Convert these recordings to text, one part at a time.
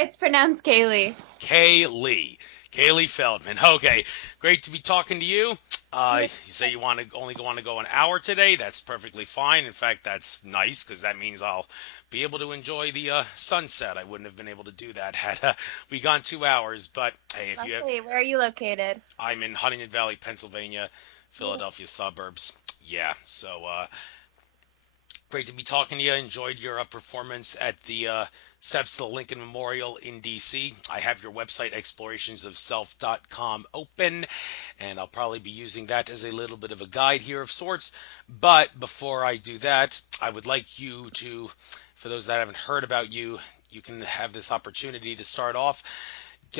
It's pronounced Caileigh. Caileigh Feldman. Okay, great to be talking to you. You Yeah. say you only want to go an hour today. That's perfectly fine. In fact, that's nice because that means I'll be able to enjoy the sunset. I wouldn't have been able to do that had we gone 2 hours. But hey, if you have, Lovely. Where are you located? I'm in Huntington Valley, Pennsylvania, Beautiful. Philadelphia suburbs. Yeah, so great to be talking to you. Enjoyed your performance at the steps to the Lincoln Memorial in DC. I have your website, explorationsofself.com, open, and I'll probably be using that as a little bit of a guide here of sorts. But before I do that, I would like you to, for those that haven't heard about you, you can have this opportunity to start off.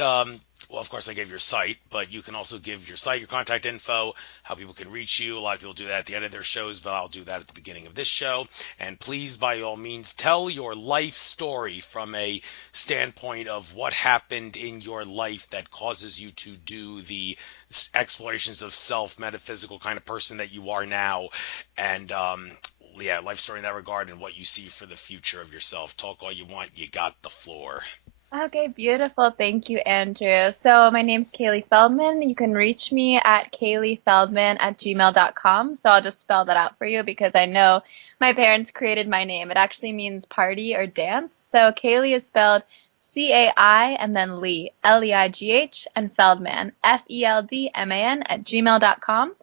Um, well, of course, I gave your site, but you can also give your site, your contact info, how people can reach you. A lot of people do that at the end of their shows, but I'll do that at the beginning of this show. And please, by all means, tell your life story from a standpoint of what happened in your life that causes you to do the explorations of self, metaphysical kind of person that you are now. And yeah, life story in that regard and what you see for the future of yourself. Talk all you want. You got the floor. Okay, beautiful. Thank you, Andrew. So my name's Caileigh Feldman. You can reach me at CaileighFeldman@gmail.com. So I'll just spell that out for you because I know my parents created my name. It actually means party or dance. So Caileigh is spelled Cai and then Lee, Leigh, and Feldman, Feldman @gmail.com.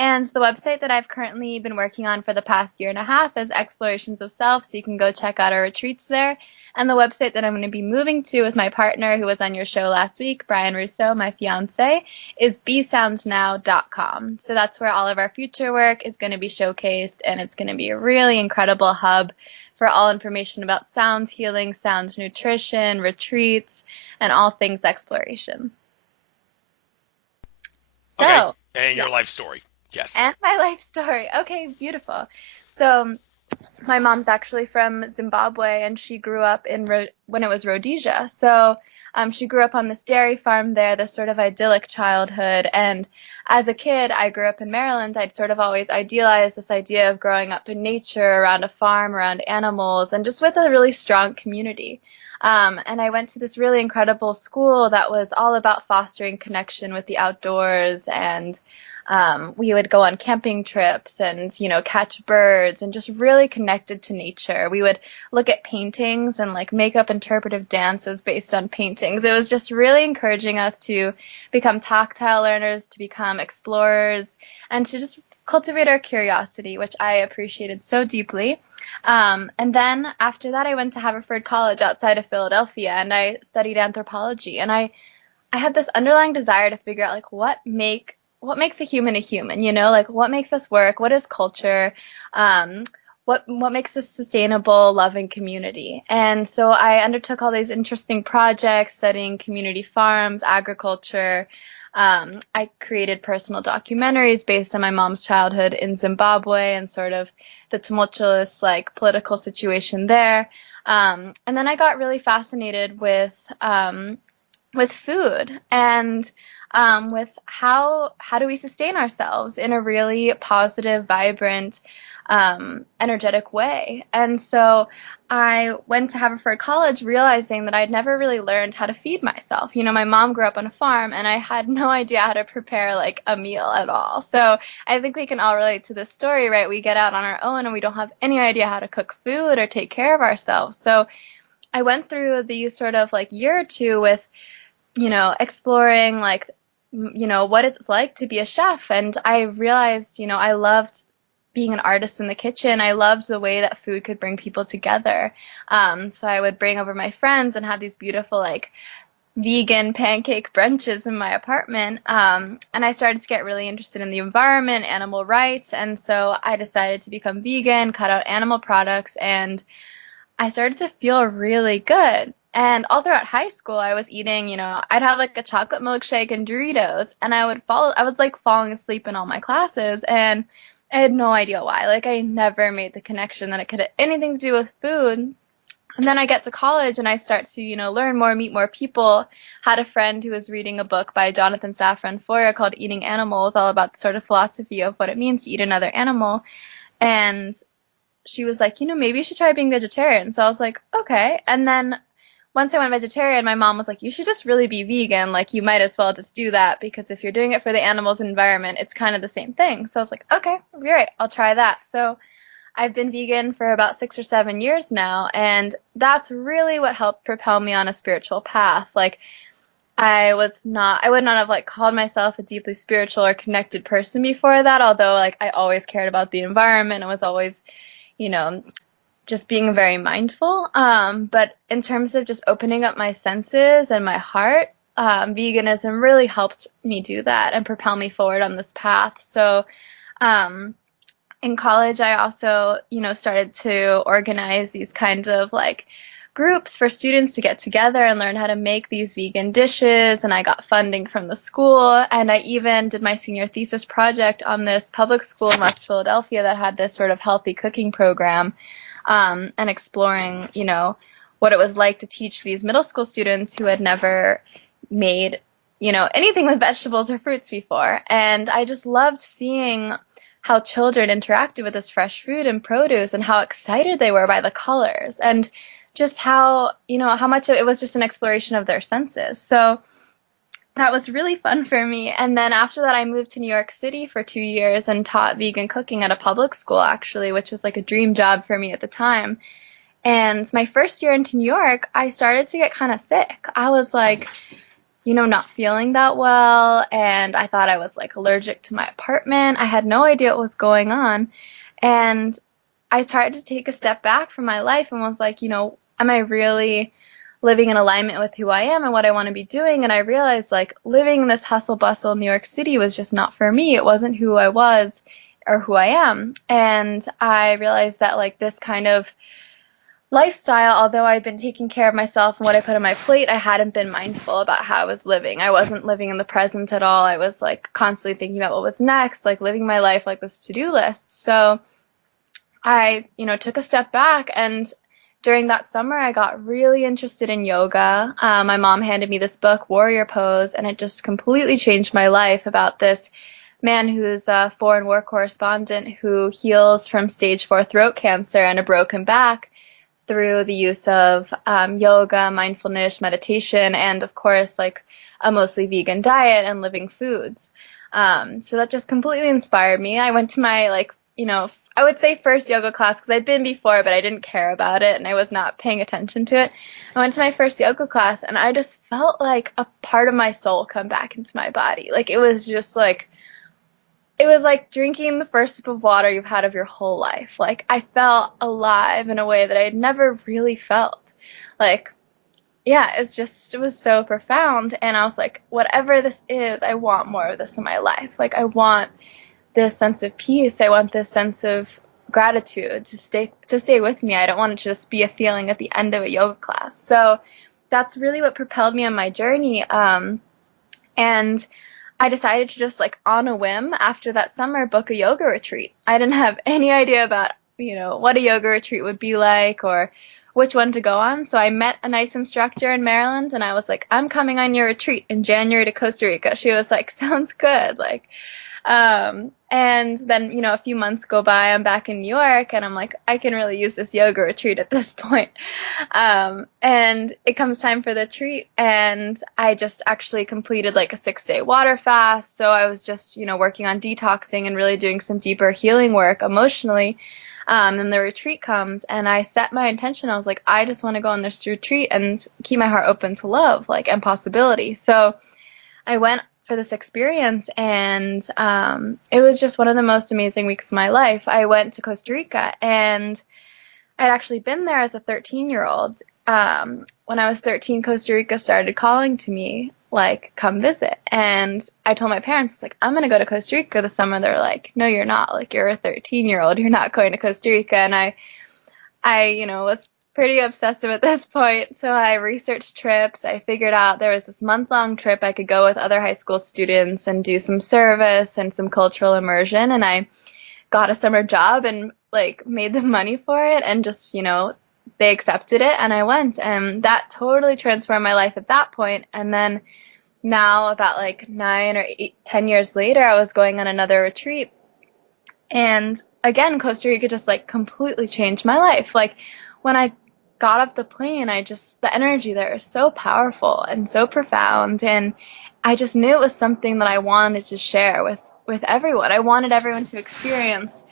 And the website that I've currently been working on for the past year and a half is Explorations of Self, so you can go check out our retreats there. And the website that I'm going to be moving to with my partner who was on your show last week, Brian Rousseau, my fiance, is bsoundsnow.com. So that's where all of our future work is going to be showcased, and it's going to be a really incredible hub for all information about sound healing, sound nutrition, retreats, and all things exploration. Okay, So, and yeah. your life story. Yes. And my life story. Okay, beautiful. So, my mom's actually from Zimbabwe, and she grew up when it was Rhodesia. So, she grew up on this dairy farm there, this sort of idyllic childhood. And as a kid, I grew up in Maryland. I'd sort of always idealized this idea of growing up in nature, around a farm, around animals, and just with a really strong community. And I went to this really incredible school that was all about fostering connection with the outdoors, and we would go on camping trips and, catch birds and just really connected to nature. We would look at paintings and like make up interpretive dances based on paintings. It was just really encouraging us to become tactile learners, to become explorers, and to just cultivate our curiosity, which I appreciated so deeply. And then after that, I went to Haverford College outside of Philadelphia, and I studied anthropology. And I had this underlying desire to figure out like what makes a human, like what makes us work, what is culture, what makes us sustainable, loving community. And so I undertook all these interesting projects studying community farms, agriculture. I created personal documentaries based on my mom's childhood in Zimbabwe and sort of the tumultuous like political situation there. And then I got really fascinated with food and with how do we sustain ourselves in a really positive, vibrant, energetic way. And so I went to Haverford College realizing that I'd never really learned how to feed myself. My mom grew up on a farm, and I had no idea how to prepare like a meal at all. So I think we can all relate to this story, right? We get out on our own and we don't have any idea how to cook food or take care of ourselves. So I went through these sort of like year or two with exploring like, what it's like to be a chef. And I realized, I loved being an artist in the kitchen. I loved the way that food could bring people together. So I would bring over my friends and have these beautiful like vegan pancake brunches in my apartment. And I started to get really interested in the environment, animal rights. And so I decided to become vegan, cut out animal products, and I started to feel really good. And all throughout high school, I was eating, I'd have like a chocolate milkshake and Doritos, and I was like falling asleep in all my classes, and I had no idea why. Like, I never made the connection that it could have anything to do with food. And then I get to college and I start to, learn more, meet more people. Had a friend who was reading a book by Jonathan Safran Foer called Eating Animals, all about the sort of philosophy of what it means to eat another animal. And she was like, maybe you should try being vegetarian. So I was like, okay. And then once I went vegetarian, my mom was like, you should just really be vegan. Like, you might as well just do that, because if you're doing it for the animals and environment, it's kind of the same thing. So I was like, okay, you're right, I'll try that. So I've been vegan for about 6 or 7 years now, and that's really what helped propel me on a spiritual path. Like, I would not have like called myself a deeply spiritual or connected person before that, although like I always cared about the environment and was always, you know, just being very mindful. But in terms of just opening up my senses and my heart, veganism really helped me do that and propel me forward on this path. So, um, in college, I also, started to organize these kinds of like groups for students to get together and learn how to make these vegan dishes. And I got funding from the school. And I even did my senior thesis project on this public school in West Philadelphia that had this sort of healthy cooking program, and exploring, what it was like to teach these middle school students who had never made, anything with vegetables or fruits before. And I just loved seeing how children interacted with this fresh food and produce, and how excited they were by the colors, and just how, how much of it was just an exploration of their senses. So that was really fun for me. And then after that, I moved to New York City for 2 years and taught vegan cooking at a public school, actually, which was like a dream job for me at the time. And my first year into New York, I started to get kind of sick. I was like, not feeling that well, and I thought I was like allergic to my apartment. I had no idea what was going on. And I tried to take a step back from my life and was like, am I really living in alignment with who I am and what I want to be doing? And I realized like living in this hustle bustle New York City was just not for me. It wasn't who I was or who I am. And I realized that like this kind of lifestyle, although I'd been taking care of myself and what I put on my plate, I hadn't been mindful about how I was living. I wasn't living in the present at all. I was like constantly thinking about what was next, like living my life like this to-do list. So I, took a step back, and during that summer, I got really interested in yoga. My mom handed me this book, Warrior Pose, and it just completely changed my life, about this man who's a foreign war correspondent who heals from stage 4 throat cancer and a broken back through the use of yoga, mindfulness, meditation, and of course, like a mostly vegan diet and living foods. So that just completely inspired me. I went to my I would say first yoga class, because I'd been before, but I didn't care about it and I was not paying attention to it. I went to my first yoga class and I just felt like a part of my soul come back into my body. Like it was like drinking the first sip of water you've had of your whole life. Like I felt alive in a way that I had never really felt. Like, yeah, it was so profound. And I was like, whatever this is, I want more of this in my life. Like I want this sense of peace. I want this sense of gratitude to stay with me. I don't want it to just be a feeling at the end of a yoga class. So that's really what propelled me on my journey. And I decided to just like on a whim after that summer book a yoga retreat. I didn't have any idea about, what a yoga retreat would be like or which one to go on. So I met a nice instructor in Maryland and I was like, I'm coming on your retreat in January to Costa Rica. She was like, sounds good. Like, and then, a few months go by, I'm back in New York and I'm like, I can really use this yoga retreat at this point. And it comes time for the retreat and I just actually completed like a 6-day water fast. So I was just, working on detoxing and really doing some deeper healing work emotionally. And the retreat comes and I set my intention. I was like, I just want to go on this retreat and keep my heart open to love, like, and possibility. So I went for this experience and it was just one of the most amazing weeks of my life. I went to Costa Rica and I'd actually been there as a 13-year-old. When I was 13, Costa Rica started calling to me, like, come visit. And I told my parents, like, I'm going to go to Costa Rica this summer. They're like, no, you're not. Like, you're a 13-year-old. You're not going to Costa Rica. And I was pretty obsessive at this point. So I researched trips. I figured out there was this month-long trip I could go with other high school students and do some service and some cultural immersion. And I got a summer job and like made the money for it and just, they accepted it and I went, and that totally transformed my life at that point. And then now about like 10 years later, I was going on another retreat and again, Costa Rica just like completely changed my life. Like when I got off the plane, the energy there is so powerful and so profound. And I just knew it was something that I wanted to share with everyone. I wanted everyone to experience,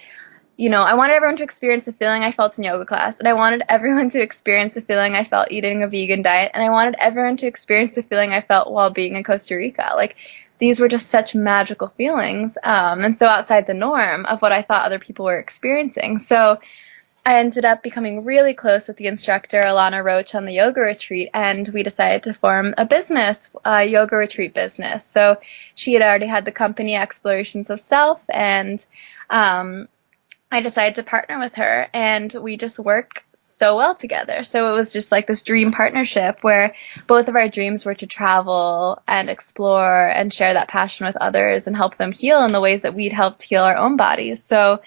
I wanted everyone to experience the feeling I felt in yoga class. And I wanted everyone to experience the feeling I felt eating a vegan diet. And I wanted everyone to experience the feeling I felt while being in Costa Rica. Like, these were just such magical feelings, and so outside the norm of what I thought other people were experiencing. So I ended up becoming really close with the instructor, Alana Roach, on the yoga retreat, and we decided to form a business, a yoga retreat business. So she had already had the company Explorations of Self, and I decided to partner with her, and we just work so well together. So it was just like this dream partnership where both of our dreams were to travel and explore and share that passion with others and help them heal in the ways that we'd helped heal our own bodies. So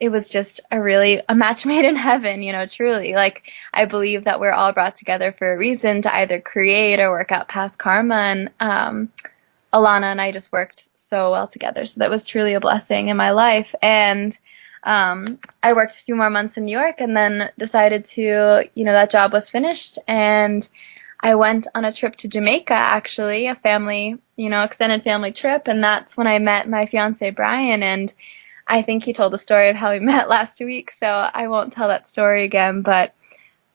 it was just a match made in heaven, truly. Like, I believe that we're all brought together for a reason, to either create or work out past karma. And Alana and I just worked so well together. So that was truly a blessing in my life. And I worked a few more months in New York, and then decided to, that job was finished. And I went on a trip to Jamaica, actually, a family, extended family trip. And that's when I met my fiance, Brian. And I think he told the story of how we met last week, so I won't tell that story again, but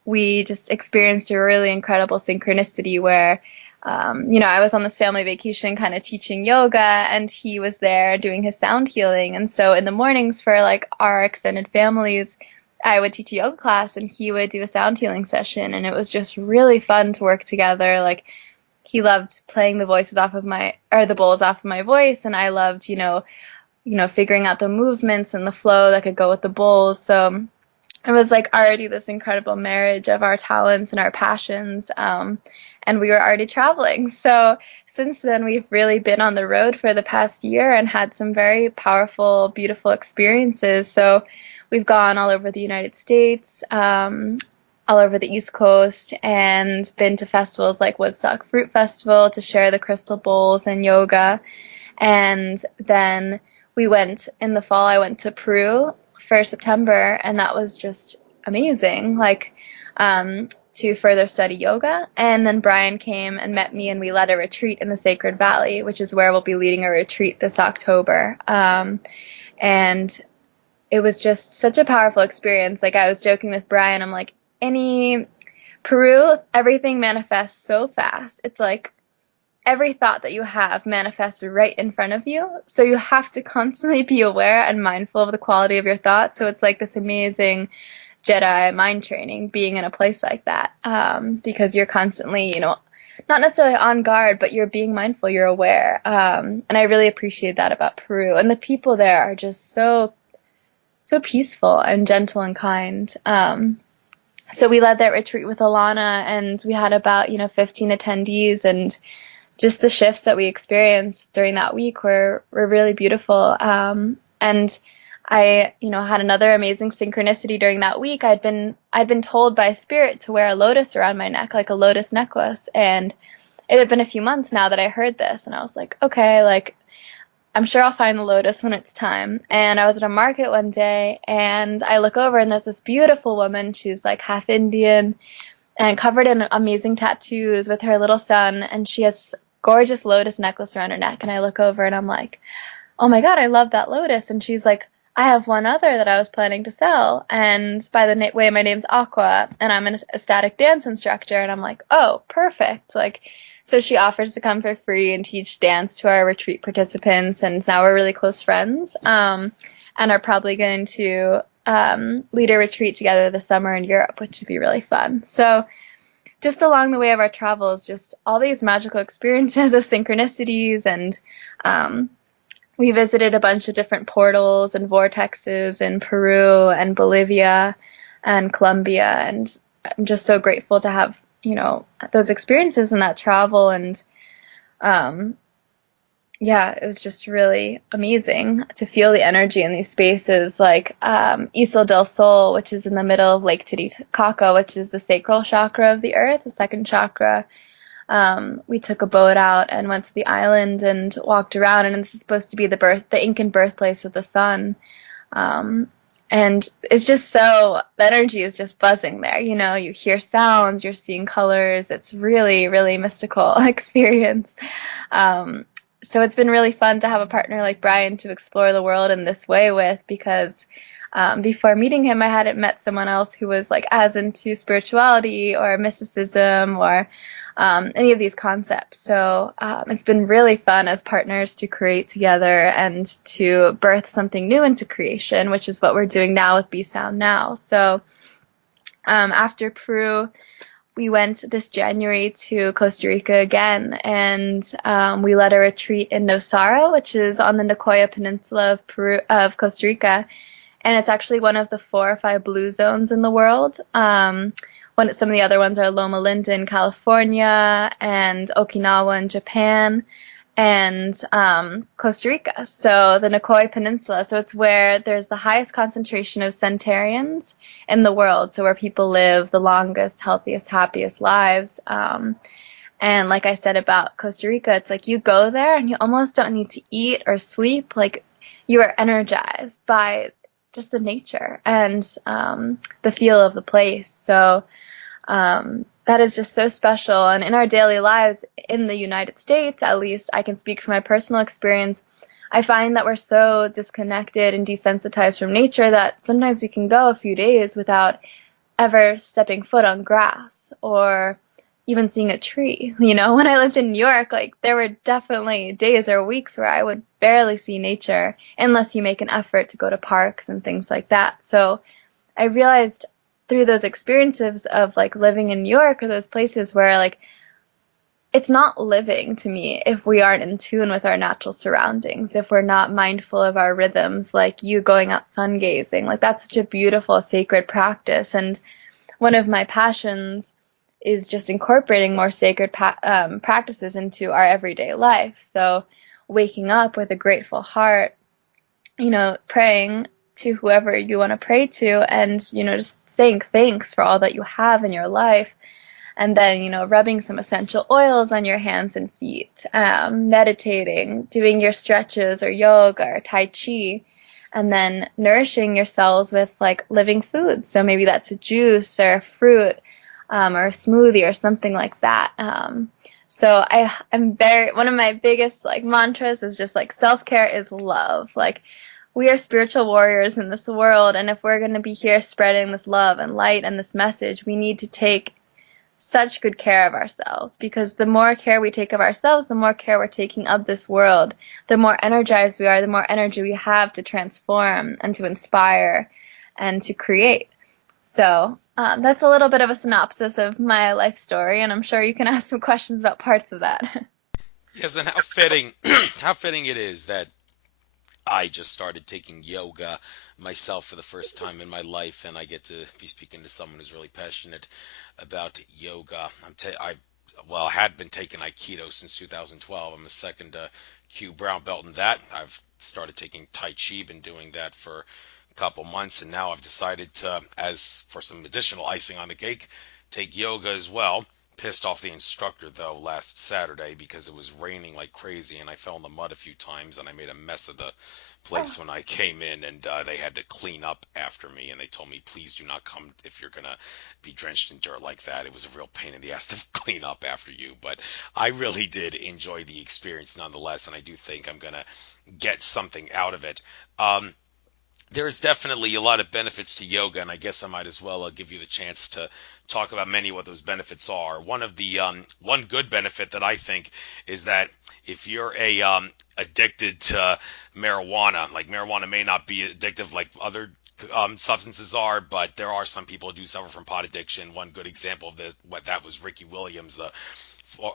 we just experienced a really incredible synchronicity where, I was on this family vacation kind of teaching yoga, and he was there doing his sound healing. And so in the mornings for like our extended families, I would teach a yoga class and he would do a sound healing session. And it was just really fun to work together. Like, he loved playing the bowls off of my voice, and I loved, figuring out the movements and the flow that could go with the bowls. So it was like already this incredible marriage of our talents and our passions. And we were already traveling. So since then, we've really been on the road for the past year and had some very powerful, beautiful experiences. So we've gone all over the United States, all over the East Coast, and been to festivals like Woodstock Fruit Festival to share the crystal bowls and yoga. And then in the fall, I went to Peru for September, and that was just amazing, to further study yoga. And then Brian came and met me, and we led a retreat in the Sacred Valley, which is where we'll be leading a retreat this October. And it was just such a powerful experience. Like, I was joking with Brian, I'm like, Peru, everything manifests so fast. It's like every thought that you have manifests right in front of you. So you have to constantly be aware and mindful of the quality of your thoughts. So it's like this amazing Jedi mind training being in a place like that, because you're constantly, not necessarily on guard, but you're being mindful, you're aware. And I really appreciate that about Peru. And the people there are just so peaceful and gentle and kind. So we led that retreat with Alana, and we had about, 15 attendees, and just the shifts that we experienced during that week were really beautiful. And I, had another amazing synchronicity during that week. I'd been told by Spirit to wear a lotus around my neck, like a lotus necklace. And it had been a few months now that I heard this, and I was like, okay, like, I'm sure I'll find the lotus when it's time. And I was at a market one day, and I look over, and there's this beautiful woman. She's like half Indian and covered in amazing tattoos with her little son, and she has gorgeous lotus necklace around her neck. And I look over, and I'm like, oh my God, I love that lotus. And she's like, I have one other that I was planning to sell. And by the way, my name's Aqua, and I'm an ecstatic dance instructor. And I'm like, oh, perfect. Like, so she offers to come for free and teach dance to our retreat participants. And now we're really close friends, and are probably going to lead a retreat together this summer in Europe, which would be really fun. So just along the way of our travels, just all these magical experiences of synchronicities. And we visited a bunch of different portals and vortexes in Peru and Bolivia and Colombia. And I'm just so grateful to have, those experiences and that travel. And it was just really amazing to feel the energy in these spaces, like Isla del Sol, which is in the middle of Lake Titicaca, which is the sacral chakra of the earth, the second chakra. We took a boat out and went to the island and walked around, and this is supposed to be the Incan birthplace of the sun. And it's just so, the energy is just buzzing there. You hear sounds, you're seeing colors. It's really, really mystical experience. Um, so it's been really fun to have a partner like Brian to explore the world in this way with, because before meeting him, I hadn't met someone else who was like as into spirituality or mysticism or any of these concepts. So it's been really fun as partners to create together and to birth something new into creation, which is what we're doing now with Be Sound Now. So after Peru, we went this January to Costa Rica again, and we led a retreat in Nosara, which is on the Nicoya Peninsula of Costa Rica, and it's actually one of the 4 or 5 blue zones in the world. Some of the other ones are Loma Linda in California and Okinawa in Japan and Costa Rica. So the Nicoya Peninsula. So it's where there's the highest concentration of centenarians in the world. So where people live the longest, healthiest, happiest lives. And like I said about Costa Rica, it's like you go there and you almost don't need to eat or sleep. Like you are energized by just the nature and the feel of the place. So that is just so special. And in our daily lives in the United States, at least I can speak from my personal experience, I find that we're so disconnected and desensitized from nature that sometimes we can go a few days without ever stepping foot on grass or even seeing a tree. When I lived in New York, like there were definitely days or weeks where I would barely see nature unless you make an effort to go to parks and things like that. So I realized through those experiences of like living in New York or those places where like it's not living to me if we aren't in tune with our natural surroundings, if we're not mindful of our rhythms, like you going out sun gazing. Like that's such a beautiful sacred practice. And one of my passions is just incorporating more sacred practices into our everyday life. So waking up with a grateful heart, praying to whoever you want to pray to, and just saying thanks for all that you have in your life, and then rubbing some essential oils on your hands and feet, meditating, doing your stretches or yoga or tai chi, and then nourishing yourselves with like living foods. So maybe that's a juice or a fruit or a smoothie or something like that. So one of my biggest like mantras is just like self-care is love. Like we are spiritual warriors in this world, and if we're going to be here spreading this love and light and this message, we need to take such good care of ourselves, because the more care we take of ourselves, the more care we're taking of this world, the more energized we are, the more energy we have to transform and to inspire and to create. So that's a little bit of a synopsis of my life story, and I'm sure you can ask some questions about parts of that. Yes, and how fitting, how fitting it is that I just started taking yoga myself for the first time in my life, and I get to be speaking to someone who's really passionate about yoga. I had been taking Aikido since 2012. I'm a second Q brown belt in that. I've started taking Tai Chi, been doing that for a couple months, and now I've decided to, as for some additional icing on the cake, take yoga as well. Pissed off the instructor though last Saturday because it was raining like crazy and I fell in the mud a few times and I made a mess of the place when I came in, and they had to clean up after me, and they told me please do not come if you're gonna be drenched in dirt like that. It was a real pain in the ass to clean up after you, but I really did enjoy the experience nonetheless, and I do think I'm gonna get something out of it. There's definitely a lot of benefits to yoga, and I guess I might as well give you the chance to talk about many of what those benefits are. One good benefit that I think is that if you're addicted to marijuana, like marijuana may not be addictive like other substances are, but there are some people who do suffer from pot addiction. One good example of what that was Ricky Williams, the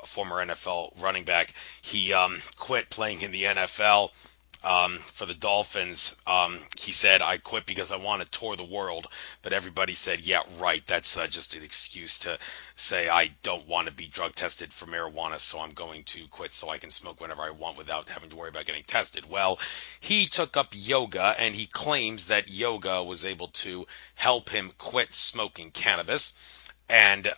former NFL running back. He quit playing in the NFL for the Dolphins. He said, I quit because I want to tour the world. But everybody said, yeah, right. That's just an excuse to say I don't want to be drug tested for marijuana, so I'm going to quit so I can smoke whenever I want without having to worry about getting tested. Well, he took up yoga, and he claims that yoga was able to help him quit smoking cannabis. And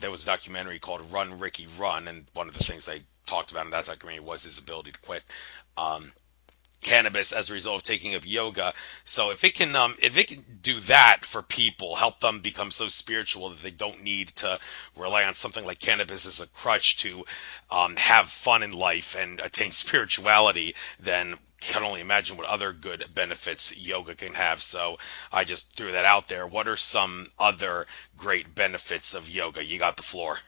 there was a documentary called Run, Ricky, Run. And one of the things they talked about in that documentary was his ability to quit cannabis as a result of taking up yoga. So if it can do that for people, help them become so spiritual that they don't need to rely on something like cannabis as a crutch to have fun in life and attain spirituality, then can only imagine what other good benefits yoga can have. So I just threw that out there. What are some other great benefits of yoga? You got the floor.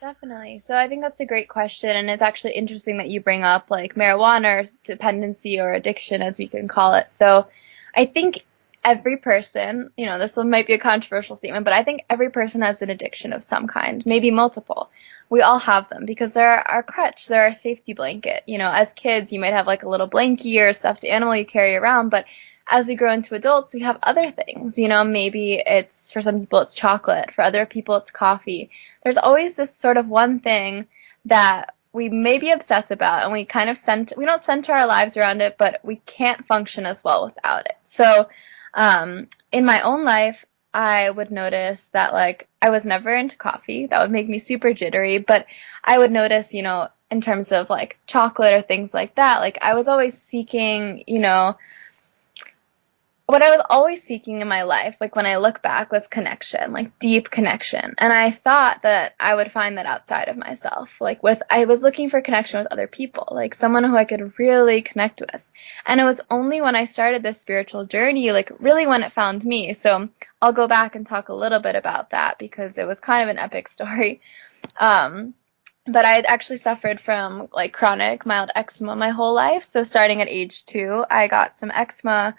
Definitely. So I think that's a great question, and it's actually interesting that you bring up like marijuana or dependency or addiction, as we can call it. So I think every person, this one might be a controversial statement, but I think every person has an addiction of some kind, maybe multiple. We all have them because they're our crutch, they're our safety blanket. As kids, you might have like a little blankie or a stuffed animal you carry around, but as we grow into adults, we have other things. Maybe it's for some people it's chocolate, for other people it's coffee. There's always this sort of one thing that we maybe obsess about, and we kind of we don't center our lives around it, but we can't function as well without it. So in my own life, I would notice that like I was never into coffee. That would make me super jittery, but I would notice, in terms of like chocolate or things like that, like I was always seeking, what I was always seeking in my life, like when I look back, was connection, like deep connection. And I thought that I would find that outside of myself. I was looking for connection with other people, like someone who I could really connect with. And it was only when I started this spiritual journey, like really when it found me. So I'll go back and talk a little bit about that because it was kind of an epic story. But I had actually suffered from like chronic mild eczema my whole life. So starting at age 2, I got some eczema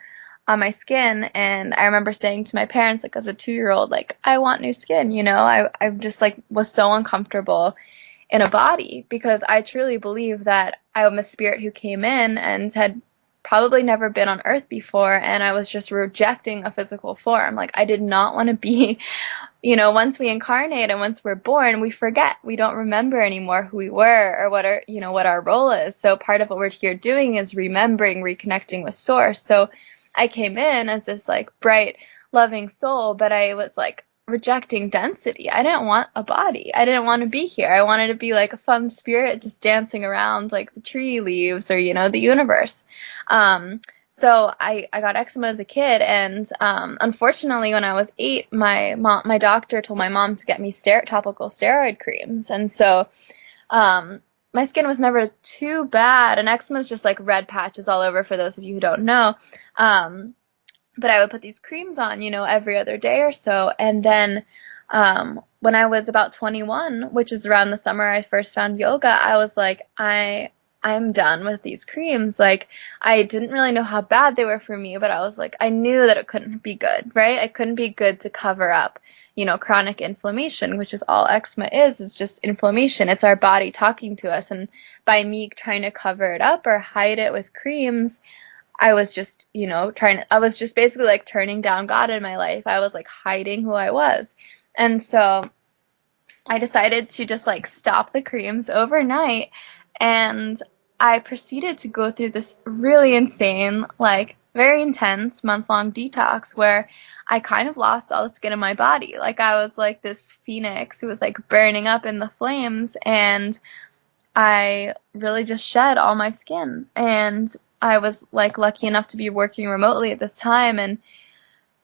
on my skin, and I remember saying to my parents, like as a 2-year-old, like I want new skin. I just like was so uncomfortable in a body because I truly believe that I'm a spirit who came in and had probably never been on earth before, and I was just rejecting a physical form. Like I did not want to be, once we incarnate and once we're born, we forget. We don't remember anymore who we were or what our role is. So part of what we're here doing is remembering, reconnecting with source. So I came in as this like bright, loving soul, but I was like rejecting density. I didn't want a body. I didn't want to be here. I wanted to be like a fun spirit just dancing around like the tree leaves or, the universe. So I got eczema as a kid, and unfortunately, when I was 8, my doctor told my mom to get me topical steroid creams, and so my skin was never too bad, and eczema is just like red patches all over for those of you who don't know. But I would put these creams on, every other day or so. And then when I was about 21, which is around the summer I first found yoga, I was like, I'm done with these creams. Like, I didn't really know how bad they were for me, but I was like, I knew that it couldn't be good, right? It couldn't be good to cover up, chronic inflammation, which is all eczema is just inflammation. It's our body talking to us. And by me trying to cover it up or hide it with creams, I was just, I was just basically like turning down God in my life. I was like hiding who I was. And so I decided to just like stop the creams overnight. And I proceeded to go through this really insane, like very intense month-long detox where I kind of lost all the skin in my body. Like I was like this phoenix who was like burning up in the flames, and I really just shed all my skin. And I was like lucky enough to be working remotely at this time and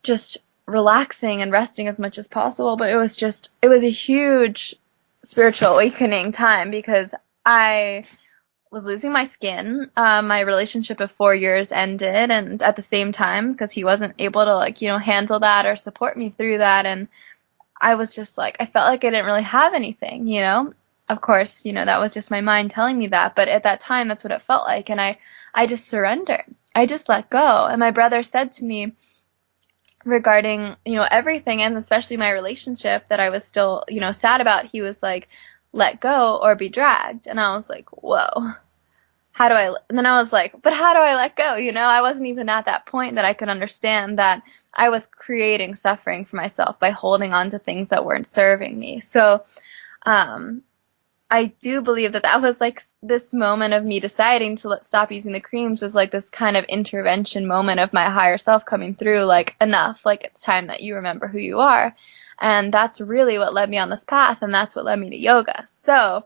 just relaxing and resting as much as possible. But it was a huge spiritual awakening time because I was losing my skin. My relationship of 4 years ended, and at the same time, because he wasn't able to like, handle that or support me through that. And I was just like, I felt like I didn't really have anything. Of course, that was just my mind telling me that. But at that time, that's what it felt like. And I just surrendered. I just let go. And my brother said to me regarding, everything, and especially my relationship that I was still, sad about, he was like, let go or be dragged. And I was like, whoa, and then I was like, but how do I let go? I wasn't even at that point that I could understand that I was creating suffering for myself by holding on to things that weren't serving me. So, I do believe that was like this moment of me deciding to stop using the creams was like this kind of intervention moment of my higher self coming through, like enough, like it's time that you remember who you are. And that's really what led me on this path, and that's what led me to yoga. So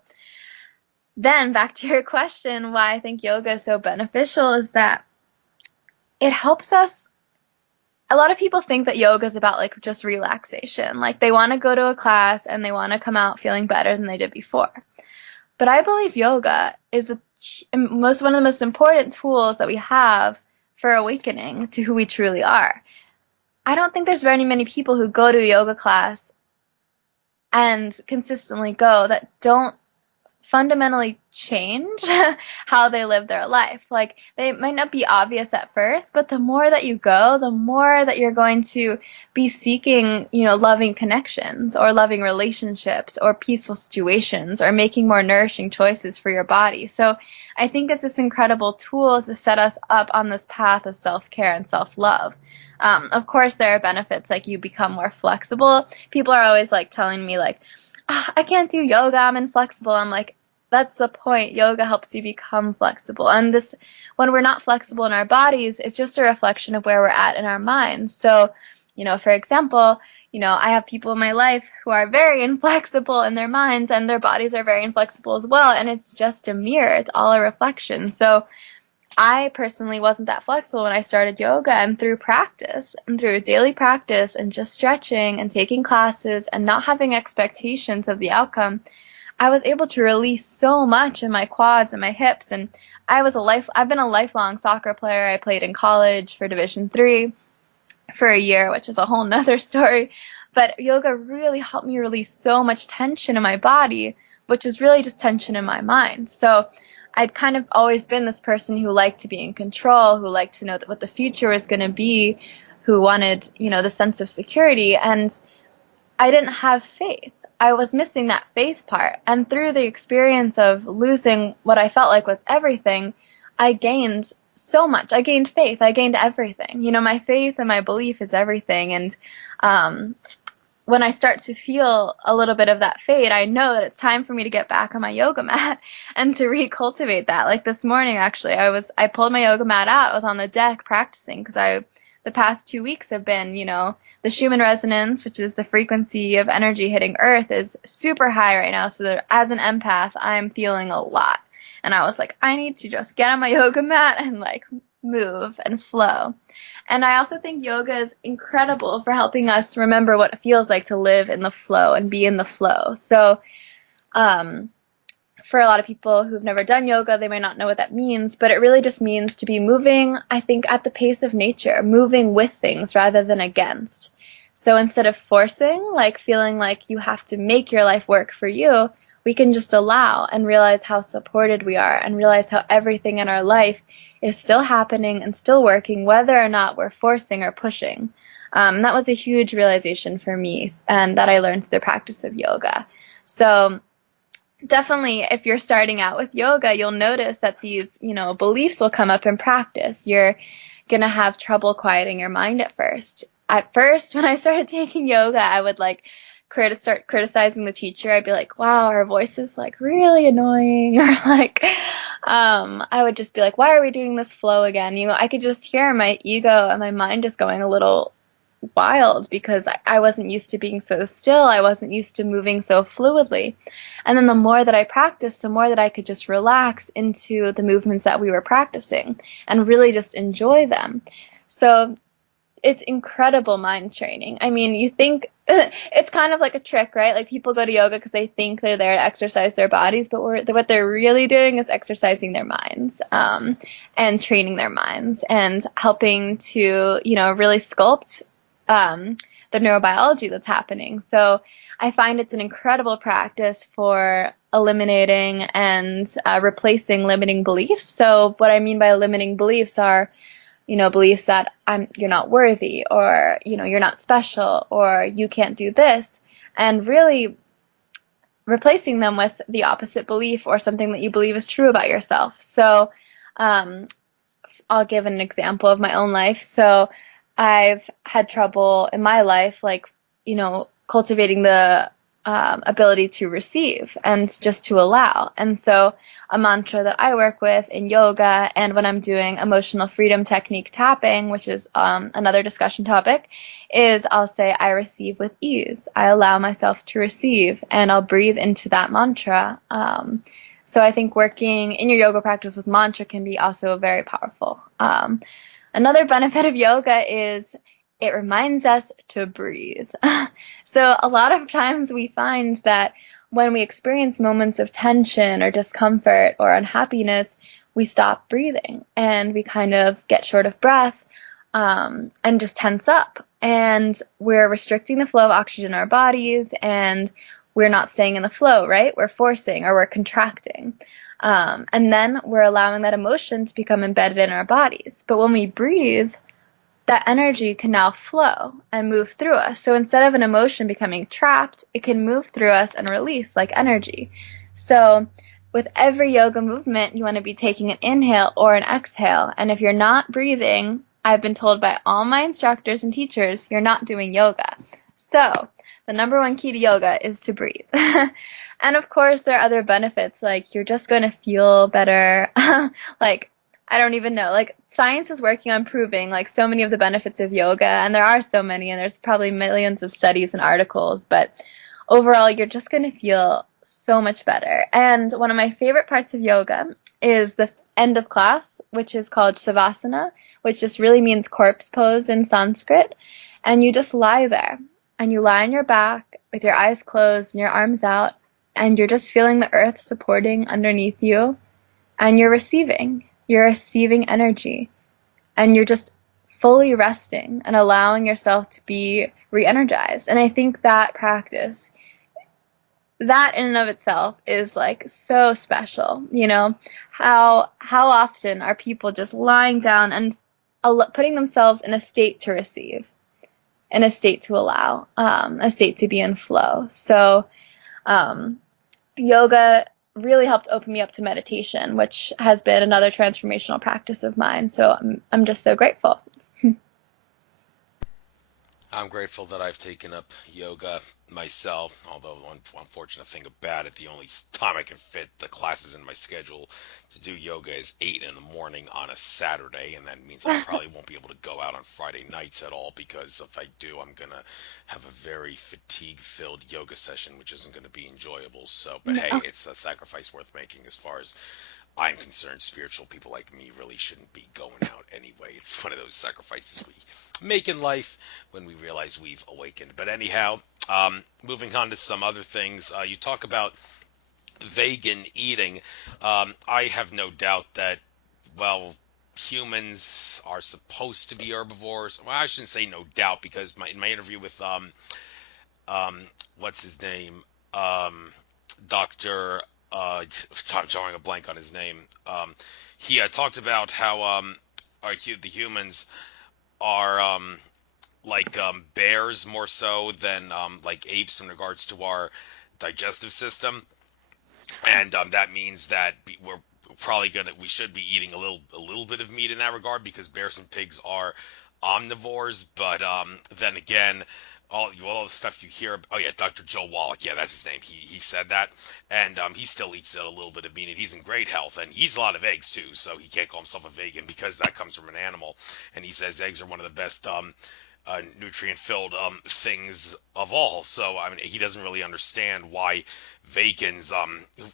then back to your question, why I think yoga is so beneficial is that it helps us. A lot of people think that yoga is about like just relaxation. Like they want to go to a class and they want to come out feeling better than they did before. But I believe yoga is one of the most important tools that we have for awakening to who we truly are. I don't think there's very many people who go to a yoga class and consistently go that don't fundamentally change how they live their life. Like they might not be obvious at first, but the more that you go, the more that you're going to be seeking, loving connections or loving relationships or peaceful situations or making more nourishing choices for your body. So I think it's this incredible tool to set us up on this path of self-care and self-love. Of course, there are benefits, like you become more flexible. People are always like telling me like, I can't do yoga, I'm inflexible. I'm like, that's the point. Yoga helps you become flexible. And this, when we're not flexible in our bodies, it's just a reflection of where we're at in our minds. So, for example, I have people in my life who are very inflexible in their minds and their bodies are very inflexible as well. And it's just a mirror. It's all a reflection. So I personally wasn't that flexible when I started yoga, and through practice and through daily practice and just stretching and taking classes and not having expectations of the outcome, I was able to release so much in my quads and my hips. And I've been a lifelong soccer player. I played in college for Division III for a year, which is a whole nother story. But yoga really helped me release so much tension in my body, which is really just tension in my mind. So I'd kind of always been this person who liked to be in control, who liked to know what the future was going to be, who wanted, the sense of security. And I didn't have faith. I was missing that faith part. And through the experience of losing what I felt like was everything, I gained so much. I gained faith. I gained everything. My faith and my belief is everything. And when I start to feel a little bit of that fade, I know that it's time for me to get back on my yoga mat and to recultivate that. Like this morning, actually, I pulled my yoga mat out. I was on the deck practicing because the past 2 weeks have been, the Schumann resonance, which is the frequency of energy hitting Earth, is super high right now. So that as an empath, I'm feeling a lot. And I was like, I need to just get on my yoga mat and like move and flow. And I also think yoga is incredible for helping us remember what it feels like to live in the flow and be in the flow. So for a lot of people who've never done yoga, they might not know what that means, but it really just means to be moving, I think, at the pace of nature, moving with things rather than against. So instead of forcing, like feeling like you have to make your life work for you, we can just allow and realize how supported we are and realize how everything in our life is still happening and still working, whether or not we're forcing or pushing. That was a huge realization for me, and that I learned through the practice of yoga. So definitely, if you're starting out with yoga, you'll notice that these, beliefs will come up in practice. You're going to have trouble quieting your mind at first. At first, when I started taking yoga, I would start criticizing the teacher. I'd be like, wow, her voice is like really annoying. Or like, I would just be like, why are we doing this flow again? I could just hear my ego and my mind just going a little wild because I wasn't used to being so still. I wasn't used to moving so fluidly. And then the more that I practiced, the more that I could just relax into the movements that we were practicing and really just enjoy them. So it's incredible mind training. I mean, you think it's kind of like a trick, right? Like people go to yoga because they think they're there to exercise their bodies, but what they're really doing is exercising their minds, and training their minds and helping to, really sculpt the neurobiology that's happening. So I find it's an incredible practice for eliminating and replacing limiting beliefs. So what I mean by limiting beliefs are, beliefs that you're not worthy, or, you're not special, or you can't do this, and really replacing them with the opposite belief or something that you believe is true about yourself. So I'll give an example of my own life. So I've had trouble in my life, cultivating the ability to receive and just to allow. And so a mantra that I work with in yoga and when I'm doing emotional freedom technique tapping, which is another discussion topic, is I'll say, I receive with ease. I allow myself to receive, and I'll breathe into that mantra. So I think working in your yoga practice with mantra can be also very powerful. Another benefit of yoga is it reminds us to breathe. So a lot of times we find that when we experience moments of tension or discomfort or unhappiness, we stop breathing and we kind of get short of breath, and just tense up. And we're restricting the flow of oxygen in our bodies, and we're not staying in the flow, right? We're forcing or we're contracting. And then we're allowing that emotion to become embedded in our bodies. But when we breathe, that energy can now flow and move through us. So instead of an emotion becoming trapped, it can move through us and release like energy. So with every yoga movement, you want to be taking an inhale or an exhale. And if you're not breathing, I've been told by all my instructors and teachers, you're not doing yoga. So the number one key to yoga is to breathe. And of course, there are other benefits, like you're just going to feel better. Like, I don't even know. Like, science is working on proving like so many of the benefits of yoga, and there are so many, and there's probably millions of studies and articles, but overall, you're just going to feel so much better. And one of my favorite parts of yoga is the end of class, which is called Savasana, which just really means corpse pose in Sanskrit. And you just lie there, and you lie on your back with your eyes closed and your arms out, and you're just feeling the earth supporting underneath you, and you're receiving. You're receiving energy, and you're just fully resting and allowing yourself to be re-energized. And I think that practice, that in and of itself is like so special. You know, how often are people just lying down and putting themselves in a state to receive, in a state to allow, a state to be in flow. So yoga really helped open me up to meditation, which has been another transformational practice of mine. So I'm just so grateful. I'm grateful that I've taken up yoga myself, although one unfortunate thing about it, the only time I can fit the classes in my schedule to do yoga is 8 in the morning on a Saturday, and that means I probably won't be able to go out on Friday nights at all, because if I do, I'm going to have a very fatigue-filled yoga session, which isn't going to be enjoyable. So, but hey, No. it's a sacrifice worth making as far as I'm concerned. Spiritual people like me really shouldn't be going out anyway. It's one of those sacrifices we make in life when we realize we've awakened. But anyhow, moving on to some other things. You talk about vegan eating. I have no doubt that, well, humans are supposed to be herbivores. Well, I shouldn't say no doubt, because in my interview with what's his name, Doctor, I'm drawing a blank on his name. He talked about how the humans are like bears more so than like apes in regards to our digestive system, and that means that we should be eating a little bit of meat in that regard, because bears and pigs are omnivores. But then again, all the stuff you hear. Oh yeah, Dr. Joe Wallach. Yeah, that's his name. He said that, and he still eats a little bit of meat, and he's in great health, and he eats a lot of eggs too. So he can't call himself a vegan because that comes from an animal, and he says eggs are one of the best nutrient-filled things of all. So I mean, he doesn't really understand why vegans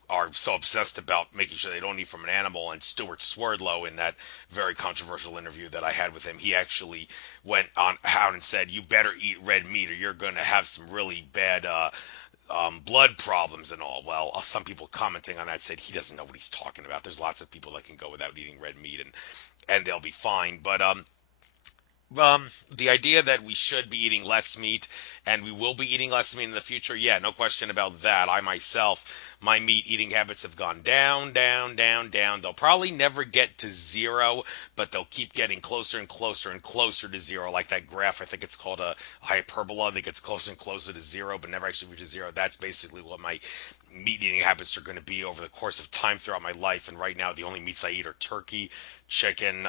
are so obsessed about making sure they don't eat from an animal. And Stuart Swerdlow, in that very controversial interview that I had with him, he actually went on out and said, "You better eat red meat, or you're going to have some really bad blood problems and all." Well, some people commenting on that said he doesn't know what he's talking about. There's lots of people that can go without eating red meat, and they'll be fine. But the idea that we should be eating less meat, and we will be eating less meat in the future, yeah, no question about that. I myself, my meat eating habits have gone down, down, down, down. They'll probably never get to zero, but they'll keep getting closer and closer and closer to zero. Like that graph, I think it's called a hyperbola, that gets closer and closer to zero, but never actually reaches zero. That's basically what my meat eating habits are going to be over the course of time throughout my life. And right now, the only meats I eat are turkey, chicken,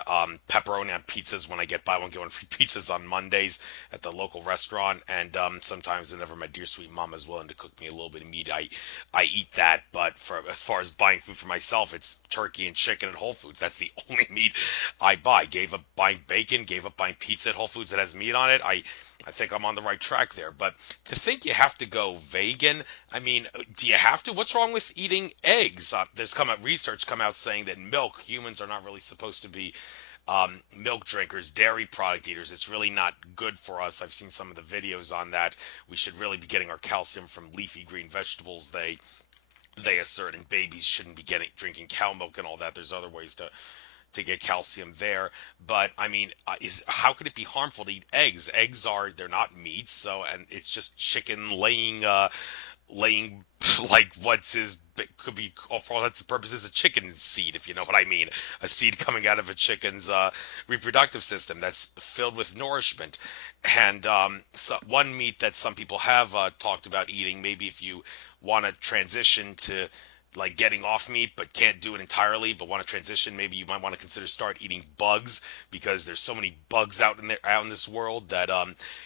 pepperoni on pizzas when I get buy one get one free pizzas on Mondays at the local restaurant, and sometimes whenever my dear sweet mama is willing to cook me a little bit of meat, I eat that. But for as far as buying food for myself, it's turkey and chicken at Whole Foods. That's the only meat I buy. Gave up buying bacon, gave up buying pizza at Whole Foods that has meat on it. I think I'm on the right track there. But to think you have to go vegan, I mean, do you have to? What's wrong with eating eggs? There's research come out saying that milk, humans are not really supposed to be milk drinkers, dairy product eaters. It's really not good for us. I've seen some of the videos on that. We should really be getting our calcium from leafy green vegetables. They assert, and babies shouldn't be drinking cow milk and all that. There's other ways to get calcium there. But I mean, how could it be harmful to eat eggs? They're not meat, so, and it's just chicken laying like could be, for all intents and purposes, a chicken seed, if you know what I mean, a seed coming out of a chicken's reproductive system that's filled with nourishment. And so one meat that some people have talked about eating, maybe if you want to transition to like getting off meat but can't do it entirely, but want to transition, maybe you might want to consider start eating bugs, because there's so many bugs out in this world that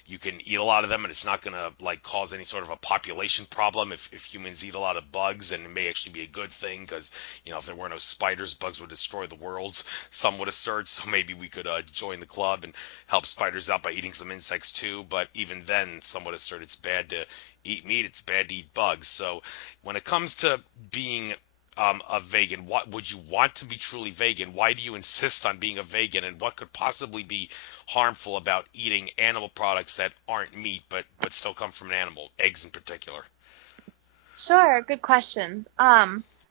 you can eat a lot of them, and it's not going to like cause any sort of a population problem if humans eat a lot of bugs. And it may actually be a good thing, because if there were no spiders, bugs would destroy the world, some would assert. So maybe we could join the club and help spiders out by eating some insects too. But even then, some would assert it's bad to eat meat, it's bad to eat bugs. So when it comes to being a vegan, what would you want to be truly vegan? Why do you insist on being a vegan, and what could possibly be harmful about eating animal products that aren't meat but still come from an animal, eggs in particular? Sure, good questions.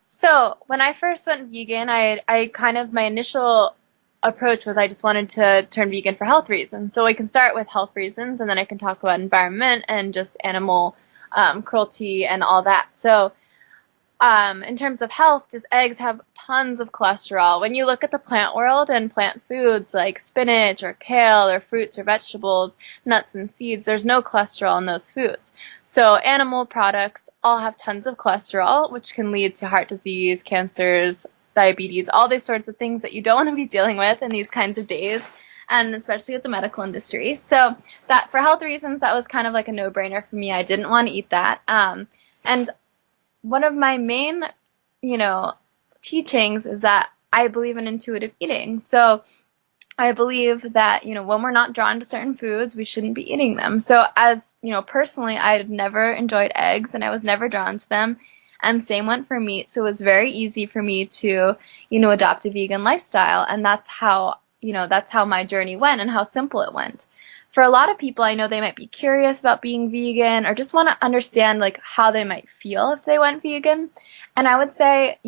So when I first went vegan, I kind of, my initial approach was I just wanted to turn vegan for health reasons. So I can start with health reasons, and then I can talk about environment and just animal cruelty and all that. So in terms of health, just eggs have tons of cholesterol. When you look at the plant world and plant foods like spinach or kale or fruits or vegetables, nuts and seeds, there's no cholesterol in those foods. So animal products all have tons of cholesterol, which can lead to heart disease, cancers, diabetes, all these sorts of things that you don't want to be dealing with in these kinds of days, and especially with the medical industry. So that, for health reasons, that was kind of like a no-brainer for me. I didn't want to eat that. And one of my main, teachings is that I believe in intuitive eating. So I believe that, when we're not drawn to certain foods, we shouldn't be eating them. So as, personally, I had never enjoyed eggs, and I was never drawn to them. And same went for meat. So it was very easy for me to, adopt a vegan lifestyle. And that's how my journey went and how simple it went. For a lot of people, I know they might be curious about being vegan or just want to understand like how they might feel if they went vegan. And I would say,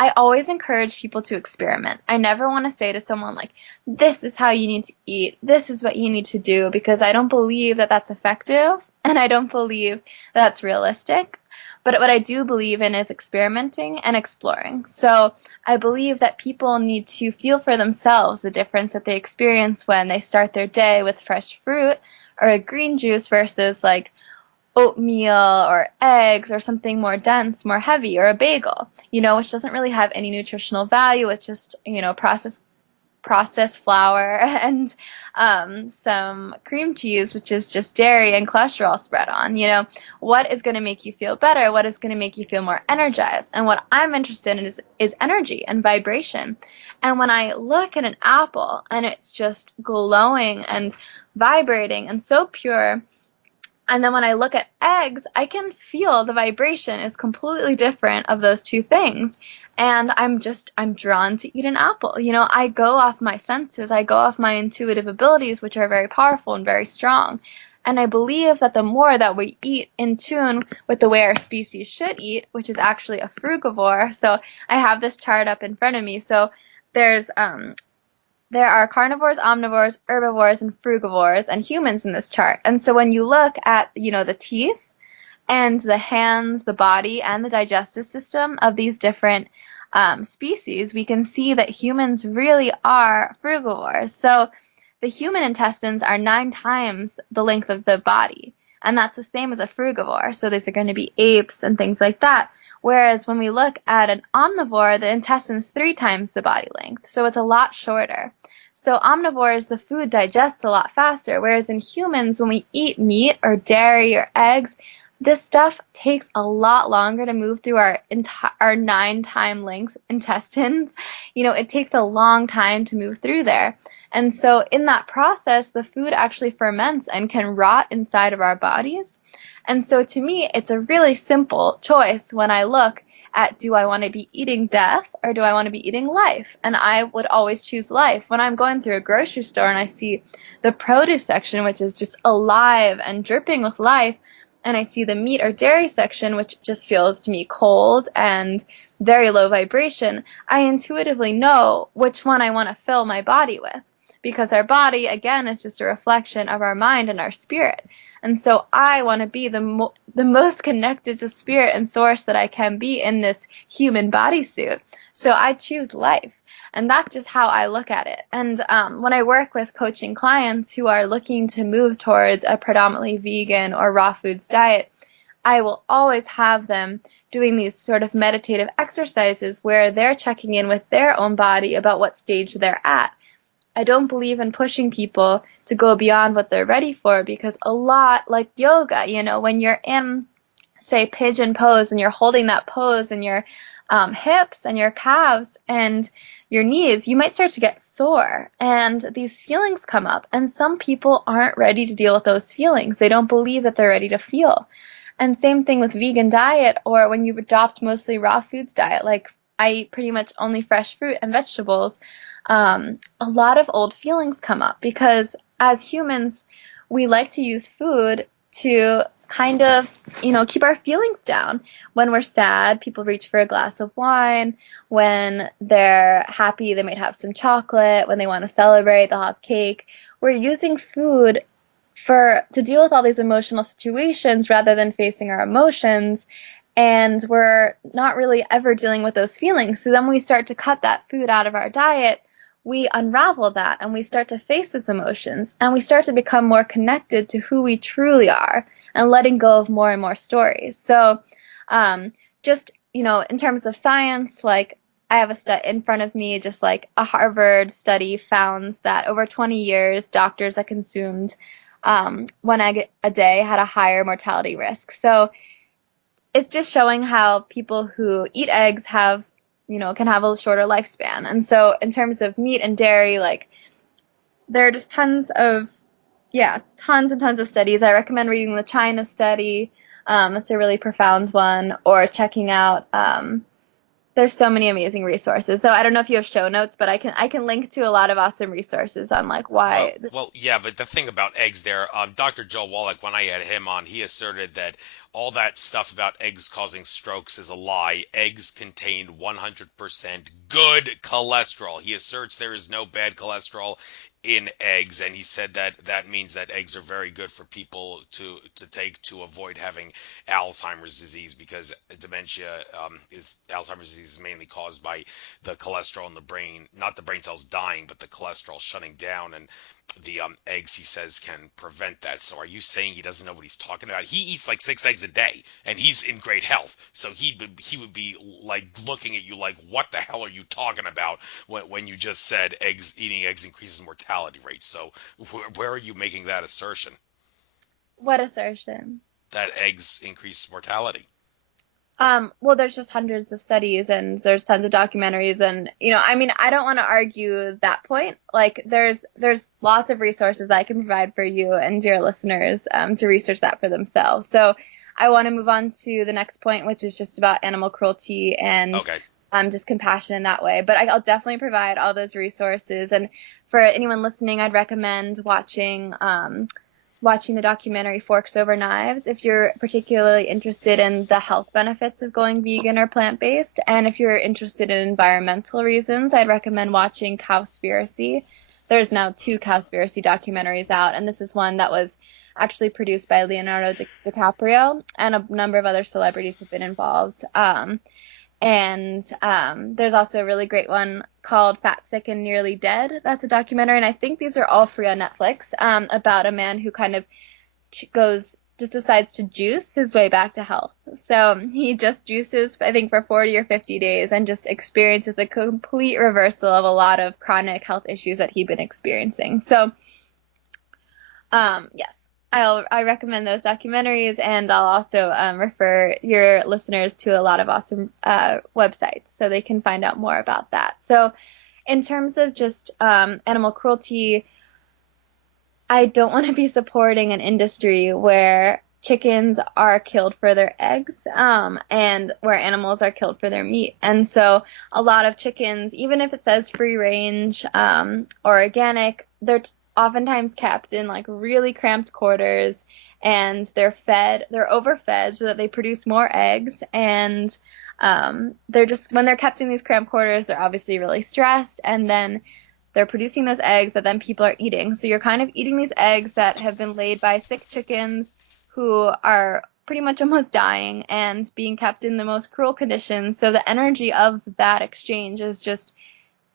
I always encourage people to experiment. I never want to say to someone like, this is how you need to eat, this is what you need to do, because I don't believe that that's effective, and I don't believe that's realistic. But what I do believe in is experimenting and exploring. So I believe that people need to feel for themselves the difference that they experience when they start their day with fresh fruit or a green juice versus like oatmeal or eggs or something more dense, more heavy, or a bagel, which doesn't really have any nutritional value. It's just, processed flour and some cream cheese, which is just dairy and cholesterol spread on. What is going to make you feel better? What is going to make you feel more energized? And what I'm interested in is energy and vibration. And when I look at an apple and it's just glowing and vibrating and so pure, and then when I look at eggs, I can feel the vibration is completely different of those two things. And I'm drawn to eat an apple. I go off my senses. I go off my intuitive abilities, which are very powerful and very strong. And I believe that the more that we eat in tune with the way our species should eat, which is actually a frugivore. So I have this chart up in front of me. So there are carnivores, omnivores, herbivores, and frugivores, and humans in this chart. And so when you look at, the teeth and the hands, the body, and the digestive system of these different species, we can see that humans really are frugivores. So the human intestines are 9 times the length of the body, and that's the same as a frugivore. So these are going to be apes and things like that. Whereas when we look at an omnivore, the intestine's 3 times the body length, so it's a lot shorter. So omnivores, the food digests a lot faster, whereas in humans, when we eat meat or dairy or eggs, this stuff takes a lot longer to move through our 9-time length intestines. It takes a long time to move through there. And so in that process, the food actually ferments and can rot inside of our bodies. And so to me, it's a really simple choice when I look at, do I want to be eating death or do I want to be eating life? And I would always choose life. When I'm going through a grocery store and I see the produce section, which is just alive and dripping with life, and I see the meat or dairy section, which just feels to me cold and very low vibration, I intuitively know which one I want to fill my body with, because our body, again, is just a reflection of our mind and our spirit. And so I want to be the most connected to spirit and source that I can be in this human bodysuit. So I choose life. And that's just how I look at it. And when I work with coaching clients who are looking to move towards a predominantly vegan or raw foods diet, I will always have them doing these sort of meditative exercises where they're checking in with their own body about what stage they're at. I don't believe in pushing people to go beyond what they're ready for, because a lot, like yoga, when you're in, say, pigeon pose and you're holding that pose in your hips and your calves and your knees, you might start to get sore and these feelings come up. And some people aren't ready to deal with those feelings. They don't believe that they're ready to feel. And same thing with vegan diet, or when you adopt mostly raw foods diet, like I eat pretty much only fresh fruit and vegetables. A lot of old feelings come up because as humans, we like to use food to kind of, keep our feelings down. When we're sad, people reach for a glass of wine. When they're happy, they might have some chocolate. When they want to celebrate, they'll have cake. We're using food to deal with all these emotional situations rather than facing our emotions. And we're not really ever dealing with those feelings. So then when we start to cut that food out of our diet, we unravel that and we start to face those emotions and we start to become more connected to who we truly are and letting go of more and more stories. So just, in terms of science, like I have a study in front of me, just like a Harvard study found that over 20 years, doctors that consumed one egg a day had a higher mortality risk. So it's just showing how people who eat eggs have, can have a shorter lifespan. And so in terms of meat and dairy, like there are just tons and tons of studies. I recommend reading the China study. It's a really profound one, or checking out, there's so many amazing resources. So I don't know if you have show notes, but I can link to a lot of awesome resources on like why. Well, yeah, but the thing about eggs there, Dr. Joe Wallach, when I had him on, he asserted that all that stuff about eggs causing strokes is a lie. Eggs contain 100% good cholesterol. He asserts there is no bad cholesterol in eggs, and he said that means that eggs are very good for people to take to avoid having Alzheimer's disease, because Alzheimer's disease is mainly caused by the cholesterol in the brain, not the brain cells dying, but the cholesterol shutting down, and the eggs, he says, can prevent that. So are you saying he doesn't know what he's talking about? He eats like 6 eggs a day and he's in great health, so he would be like looking at you like, what the hell are you talking about when you just said eating eggs increases mortality rate? So where are you making that assertion? What assertion? That eggs increase mortality. Well, there's just hundreds of studies and there's tons of documentaries and, I don't want to argue that point. Like there's lots of resources that I can provide for you and your listeners, to research that for themselves. So I want to move on to the next point, which is just about animal cruelty and Okay. just compassion in that way. But I'll definitely provide all those resources. And for anyone listening, I'd recommend watching the documentary Forks Over Knives if you're particularly interested in the health benefits of going vegan or plant-based. And if you're interested in environmental reasons, I'd recommend watching Cowspiracy. There's now 2 Cowspiracy documentaries out, and this is one that was actually produced by Leonardo DiCaprio, and a number of other celebrities have been involved. And there's also a really great one called Fat, Sick, and Nearly Dead. That's a documentary, and I think these are all free on Netflix, about a man who kind of decides to juice his way back to health. So he just juices, I think, for 40 or 50 days and just experiences a complete reversal of a lot of chronic health issues that he'd been experiencing. So, yes. I recommend those documentaries, and I'll also refer your listeners to a lot of awesome websites so they can find out more about that. So in terms of just animal cruelty, I don't want to be supporting an industry where chickens are killed for their eggs, and where animals are killed for their meat. And so a lot of chickens, even if it says free range or organic, they're oftentimes kept in like really cramped quarters, and they're overfed so that they produce more eggs. And they're just, when they're kept in these cramped quarters, they're obviously really stressed, and then they're producing those eggs that then people are eating. So you're kind of eating these eggs that have been laid by sick chickens who are pretty much almost dying and being kept in the most cruel conditions. So the energy of that exchange is just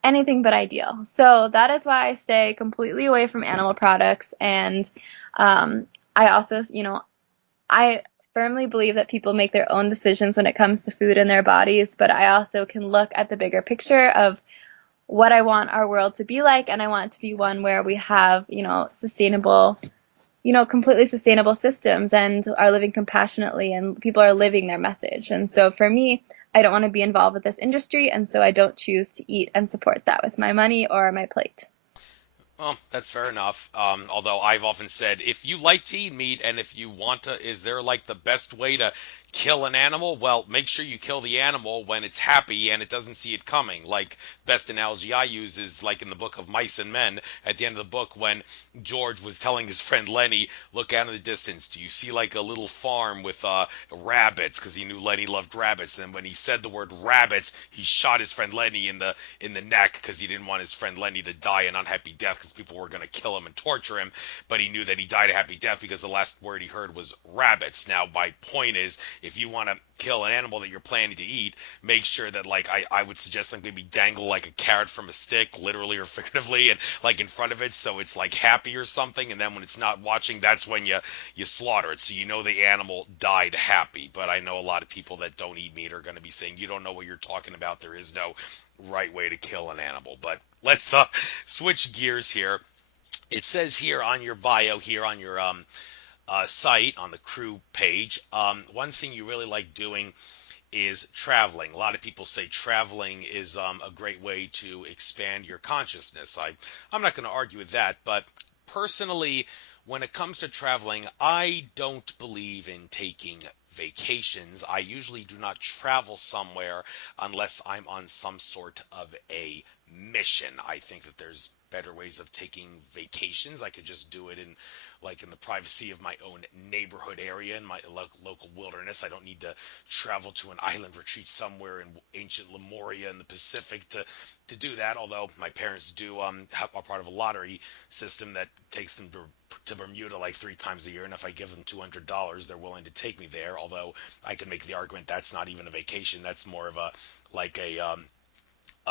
anything but ideal. So that is why I stay completely away from animal products. And I also, I firmly believe that people make their own decisions when it comes to food in their bodies, but I also can look at the bigger picture of what I want our world to be like, and I want it to be one where we have, sustainable, completely sustainable systems and are living compassionately and people are living their message. And so for me, I don't want to be involved with this industry, and so I don't choose to eat and support that with my money or my plate. Well, that's fair enough. Although I've often said, if you like to eat meat and if you want to, is there like the best way to kill an animal? Well, make sure you kill the animal when it's happy and it doesn't see it coming. Like, best analogy I use is like in the book of Mice and Men, at the end of the book when George was telling his friend Lenny, look out in the distance. Do you see like a little farm with rabbits? Because he knew Lenny loved rabbits. And when he said the word rabbits, he shot his friend Lenny in the neck because he didn't want his friend Lenny to die an unhappy death because people were going to kill him and torture him. But he knew that he died a happy death because the last word he heard was rabbits. Now, my point is, if you want to kill an animal that you're planning to eat, make sure that, like, I would suggest like maybe dangle like a carrot from a stick, literally or figuratively, and like in front of it so it's like happy or something, and then when it's not watching, that's when you slaughter it, so you know the animal died happy. But I know a lot of people that don't eat meat are going to be saying, you don't know what you're talking about, there is no right way to kill an animal. But let's switch gears here. It says here on your bio, here on your site, on the crew page, one thing you really like doing is traveling. A lot of people say traveling is a great way to expand your consciousness. I'm not going to argue with that, but personally, when it comes to traveling, I don't believe in taking vacations. I usually do not travel somewhere unless I'm on some sort of a mission. I think that there's better ways of taking vacations. I could just do it in the privacy of my own neighborhood area in my local wilderness. I don't need to travel to an island retreat somewhere in ancient Lemuria in the Pacific to do that, although my parents do are part of a lottery system that takes them to Bermuda like 3 times a year, and if I give them $200, they're willing to take me there, although I could make the argument that's not even a vacation, that's more of a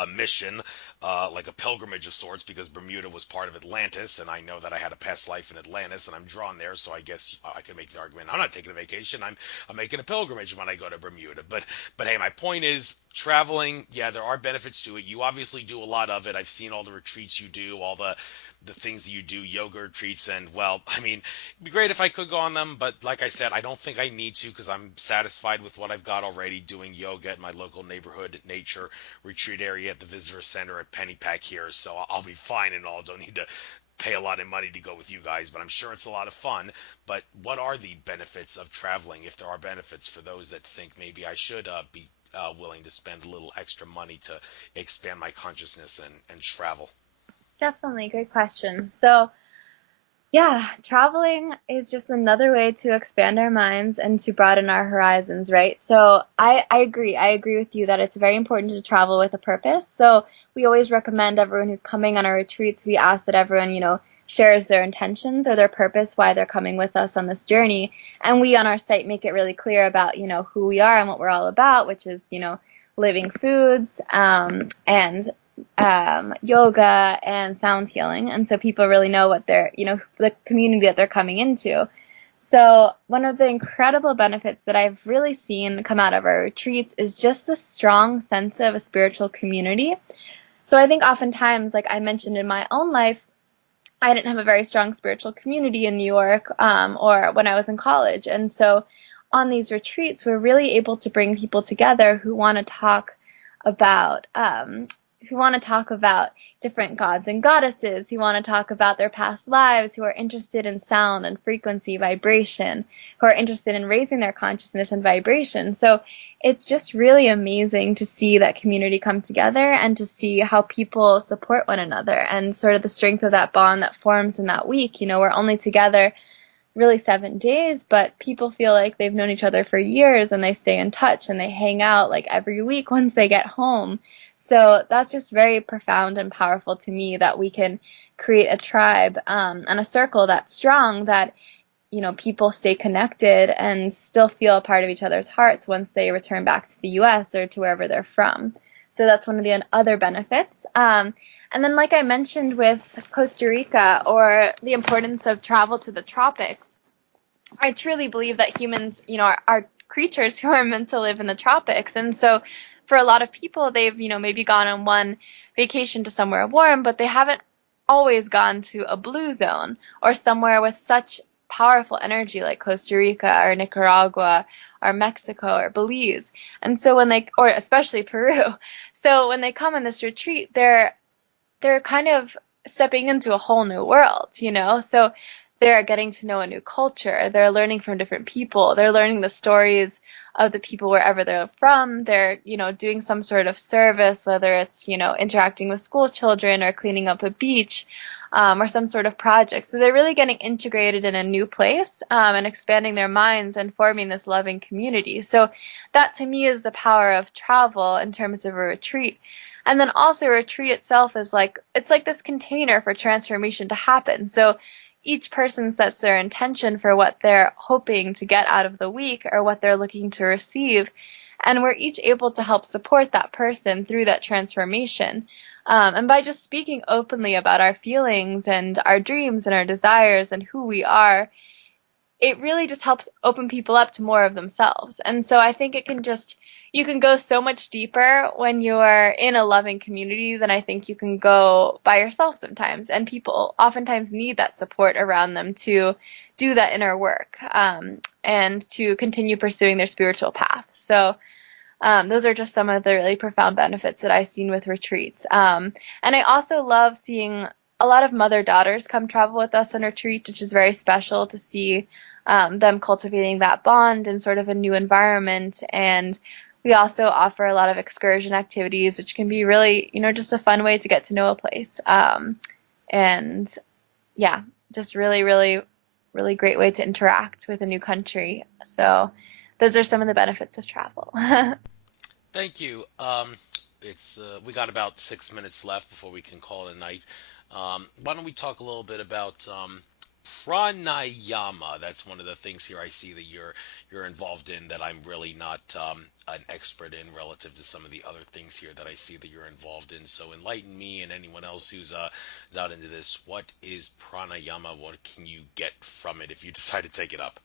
mission, like a pilgrimage of sorts, because Bermuda was part of Atlantis, and I know that I had a past life in Atlantis, and I'm drawn there, so I guess I could make the argument, I'm not taking a vacation, I'm making a pilgrimage when I go to Bermuda. But hey, my point is, traveling, yeah, there are benefits to it. You obviously do a lot of it. I've seen all the retreats you do, all the things that you do, yoga retreats, and, well, I mean, it'd be great if I could go on them, but like I said, I don't think I need to, because I'm satisfied with what I've got already, doing yoga at my local neighborhood nature retreat area at the visitor center at Pennypack here, so I'll be fine and all. Don't need to pay a lot of money to go with you guys, but I'm sure it's a lot of fun. But what are the benefits of traveling, if there are benefits, for those that think maybe I should be willing to spend a little extra money to expand my consciousness and travel? Definitely, great question. So, yeah, traveling is just another way to expand our minds and to broaden our horizons, right? So I agree. I agree with you that it's very important to travel with a purpose. So we always recommend everyone who's coming on our retreats, we ask that everyone, shares their intentions or their purpose, why they're coming with us on this journey. And we on our site make it really clear about, who we are and what we're all about, which is, living foods, and yoga and sound healing. And so people really know what they're, the community that they're coming into. So one of the incredible benefits that I've really seen come out of our retreats is just the strong sense of a spiritual community. So I think oftentimes, like I mentioned in my own life, I didn't have a very strong spiritual community in New York, or when I was in college. And so on these retreats, we're really able to bring people together who want to talk about who want to talk about different gods and goddesses, who want to talk about their past lives, who are interested in sound and frequency, vibration, who are interested in raising their consciousness and vibration. So it's just really amazing to see that community come together and to see how people support one another and sort of the strength of that bond that forms in that week. We're only together really 7 days, but people feel like they've known each other for years, and they stay in touch and they hang out like every week once they get home. So that's just very profound and powerful to me, that we can create a tribe and a circle that's strong, that people stay connected and still feel a part of each other's hearts once they return back to the US or to wherever they're from. So that's one of the other benefits. And then, like I mentioned with Costa Rica, or the importance of travel to the tropics, I truly believe that humans, are creatures who are meant to live in the tropics. And so for a lot of people, they've, maybe gone on one vacation to somewhere warm, but they haven't always gone to a blue zone or somewhere with such powerful energy like Costa Rica or Nicaragua or Mexico or Belize. And so or especially Peru. So when they come on this retreat, they're kind of stepping into a whole new world, So they're getting to know a new culture. They're learning from different people. They're learning the stories of the people wherever they're from. They're, doing some sort of service, whether it's, interacting with school children or cleaning up a beach, or some sort of project. So they're really getting integrated in a new place, and expanding their minds and forming this loving community. So that to me is the power of travel in terms of a retreat. And then also a retreat itself is it's like this container for transformation to happen. So each person sets their intention for what they're hoping to get out of the week or what they're looking to receive. And we're each able to help support that person through that transformation. And by just speaking openly about our feelings and our dreams and our desires and who we are, it really just helps open people up to more of themselves. And so I think you can go so much deeper when you're in a loving community than I think you can go by yourself sometimes. And people oftentimes need that support around them to do that inner work, and to continue pursuing their spiritual path. So those are just some of the really profound benefits that I've seen with retreats. And I also love seeing a lot of mother-daughters come travel with us on retreat, which is very special to see them cultivating that bond in sort of a new environment. And we also offer a lot of excursion activities, which can be really, just a fun way to get to know a place. And yeah, just really, really, really great way to interact with a new country. So those are some of the benefits of travel. Thank you. We got about 6 minutes left before we can call it a night. Why don't we talk a little bit about pranayama? That's one of the things here I see that you're involved in that I'm really not an expert in relative to some of the other things here that I see that you're involved in. So enlighten me and anyone else who's not into this. What is pranayama? What can you get from it if you decide to take it up?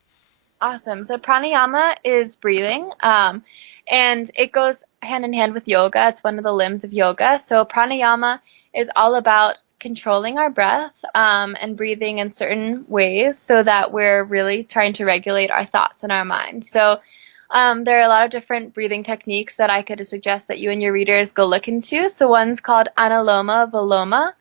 Awesome. So pranayama is breathing, and it goes hand in hand with yoga. It's one of the limbs of yoga. So pranayama is all about controlling our breath, and breathing in certain ways so that we're really trying to regulate our thoughts and our mind. So there are a lot of different breathing techniques that I could suggest that you and your readers go look into. So one's called Anuloma Viloma,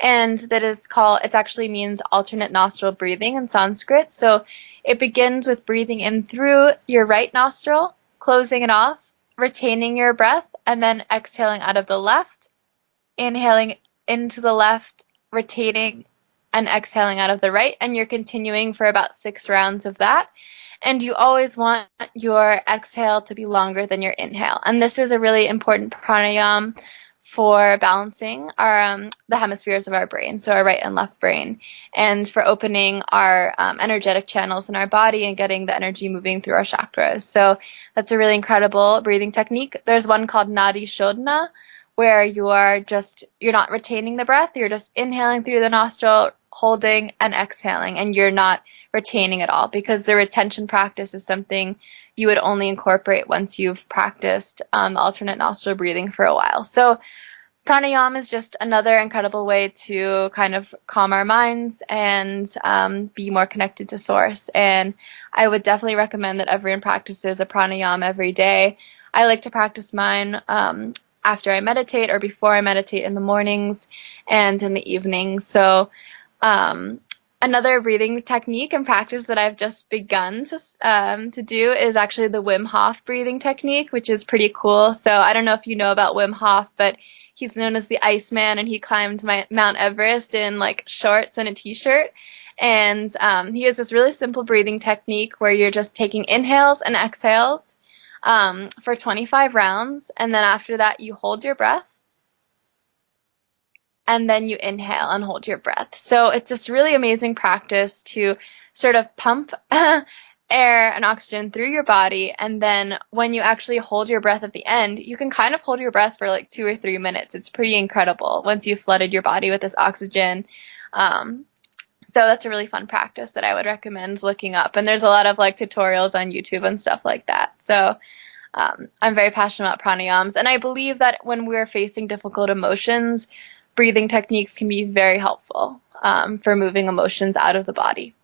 and it actually means alternate nostril breathing in Sanskrit. So it begins with breathing in through your right nostril, closing it off, retaining your breath, and then exhaling out of the left, inhaling into the left, retaining and exhaling out of the right. And you're continuing for about 6 rounds of that. And you always want your exhale to be longer than your inhale. And this is a really important pranayama for balancing the hemispheres of our brain, so our right and left brain, and for opening our energetic channels in our body and getting the energy moving through our chakras. So that's a really incredible breathing technique. There's one called Nadi Shodhana, where you're not retaining the breath, you're just inhaling through the nostril, holding and exhaling, and you're not retaining at all, because the retention practice is something you would only incorporate once you've practiced alternate nostril breathing for a while. So pranayama is just another incredible way to kind of calm our minds and be more connected to source. And I would definitely recommend that everyone practices a pranayama every day. I like to practice mine after I meditate or before I meditate in the mornings and in the evenings. So um, another breathing technique and practice that I've just begun to do is actually the Wim Hof breathing technique, which is pretty cool. So I don't know if you know about Wim Hof, but he's known as the Iceman, and he climbed Mount Everest in like shorts and a t-shirt. And he has this really simple breathing technique where you're just taking inhales and exhales for 25 rounds, and then after that you hold your breath and then you inhale and hold your breath. So it's this really amazing practice to sort of pump air and oxygen through your body. And then when you actually hold your breath at the end, you can kind of hold your breath for like 2 or 3 minutes. It's pretty incredible once you've flooded your body with this oxygen. Um, so that's a really fun practice that I would recommend looking up. And there's a lot of like tutorials on YouTube and stuff like that. So I'm very passionate about pranayams, and I believe that when we're facing difficult emotions, breathing techniques can be very helpful for moving emotions out of the body.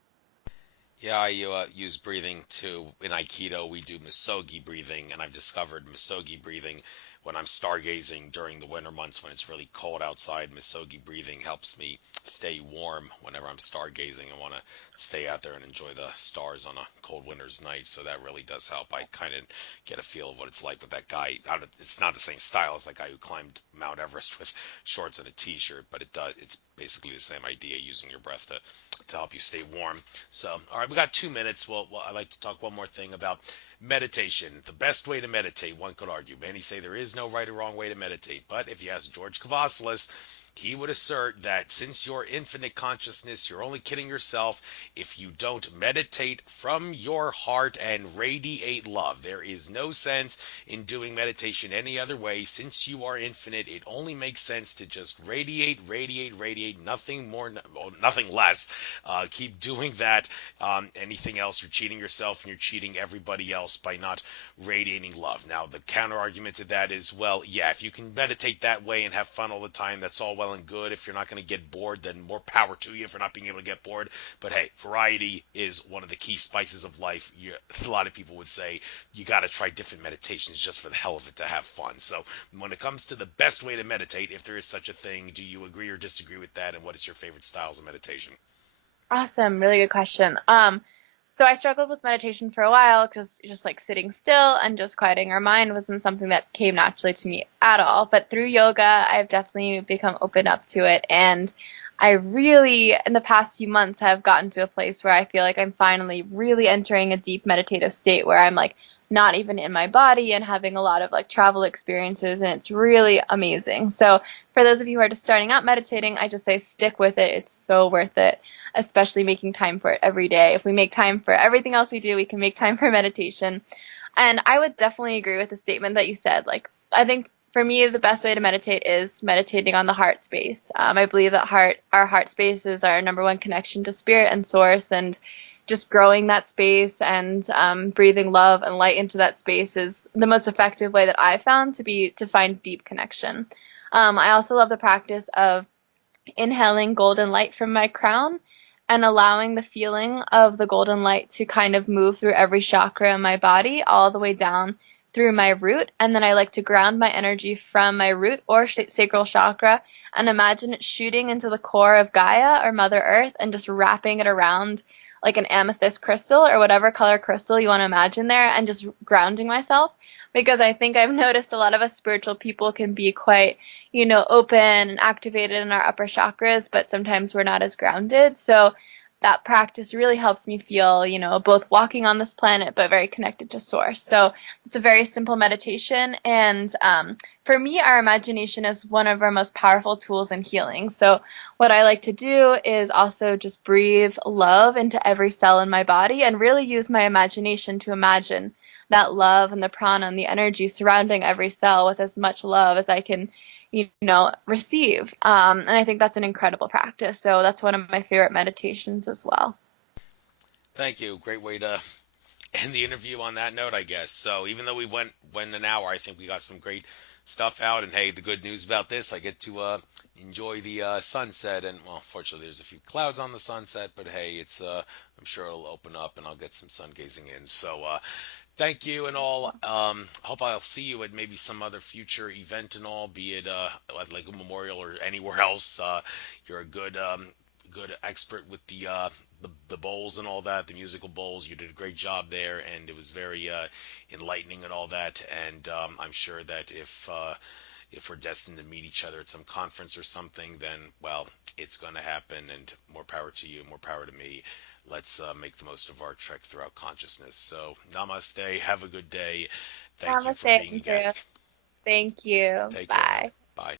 Yeah, I use breathing too. In Aikido, we do Misogi breathing, and I've discovered Misogi breathing when I'm stargazing during the winter months when it's really cold outside. Misogi breathing helps me stay warm whenever I'm stargazing and want to stay out there and enjoy the stars on a cold winter's night. So that really does help. I kind of get a feel of what it's like with that guy. It's not the same style as that guy who climbed Mount Everest with shorts and a t-shirt, but it's basically the same idea, using your breath to help you stay warm. So, all right, we got 2 minutes. Well, I'd like to talk one more thing about meditation. The best way to meditate, one could argue. Many say there is no right or wrong way to meditate. But if you ask George Kavassilis, he would assert that since you're infinite consciousness, you're only kidding yourself if you don't meditate from your heart and radiate love. There is no sense in doing meditation any other way. Since you are infinite, it only makes sense to just radiate, radiate, radiate, nothing more, nothing less. Keep doing that. Anything else, you're cheating yourself and you're cheating everybody else by not radiating love. Now, the counter argument to that is, well, yeah, if you can meditate that way and have fun all the time, that's all well and good. If you're not going to get bored, then more power to you for not being able to get bored. But hey, variety is one of the key spices of life. A lot of people would say you got to try different meditations just for the hell of it to have fun. So when it comes to the best way to meditate, if there is such a thing, do you agree or disagree with that? And what is your favorite styles of meditation? Awesome, really good question. So I struggled with meditation for a while because just like sitting still and just quieting our mind wasn't something that came naturally to me at all. But through yoga, I've definitely become open up to it. And I really, in the past few months, have gotten to a place where I feel like I'm finally really entering a deep meditative state where I'm like not even in my body and having a lot of like travel experiences. And it's really amazing. So for those of you who are just starting out meditating, I just say stick with it. It's so worth it, especially making time for it every day. If we make time for everything else we do, we can make time for meditation. And I would definitely agree with the statement that you said. Like, I think for me, the best way to meditate is meditating on the heart space. I believe that our heart space is our number one connection to spirit and source, and just growing that space and breathing love and light into that space is the most effective way that I found to find deep connection. I also love the practice of inhaling golden light from my crown and allowing the feeling of the golden light to kind of move through every chakra in my body, all the way down through my root. And then I like to ground my energy from my root or sacral chakra and imagine it shooting into the core of Gaia or Mother Earth and just wrapping it around like an amethyst crystal or whatever color crystal you want to imagine there, and just grounding myself. Because I think I've noticed a lot of us spiritual people can be quite, open and activated in our upper chakras, but sometimes we're not as grounded. So that practice really helps me feel, both walking on this planet, but very connected to source. So it's a very simple meditation. And for me, our imagination is one of our most powerful tools in healing. So what I like to do is also just breathe love into every cell in my body and really use my imagination to imagine that love and the prana and the energy surrounding every cell with as much love as I can, receive. And I think that's an incredible practice. So that's one of my favorite meditations as well. Thank you. Great way to end the interview on that note, I guess. So even though we went an hour, I think we got some great stuff out. And hey, the good news about this, I get to enjoy the sunset. And well, fortunately, there's a few clouds on the sunset, but hey, it's I'm sure it'll open up and I'll get some sun gazing in. So Thank you and all. Hope I'll see you at maybe some other future event and all, be it at like a memorial or anywhere else. You're a good expert with the bowls and all that, the musical bowls. You did a great job there, and it was very enlightening and all that. And I'm sure that if we're destined to meet each other at some conference or something, then, well, it's going to happen. And more power to you, more power to me. Let's make the most of our trek throughout consciousness. So, namaste. Have a good day. Thank you for Namaste, being a Andrew. guest. Thank you. Take care now. Bye. Bye.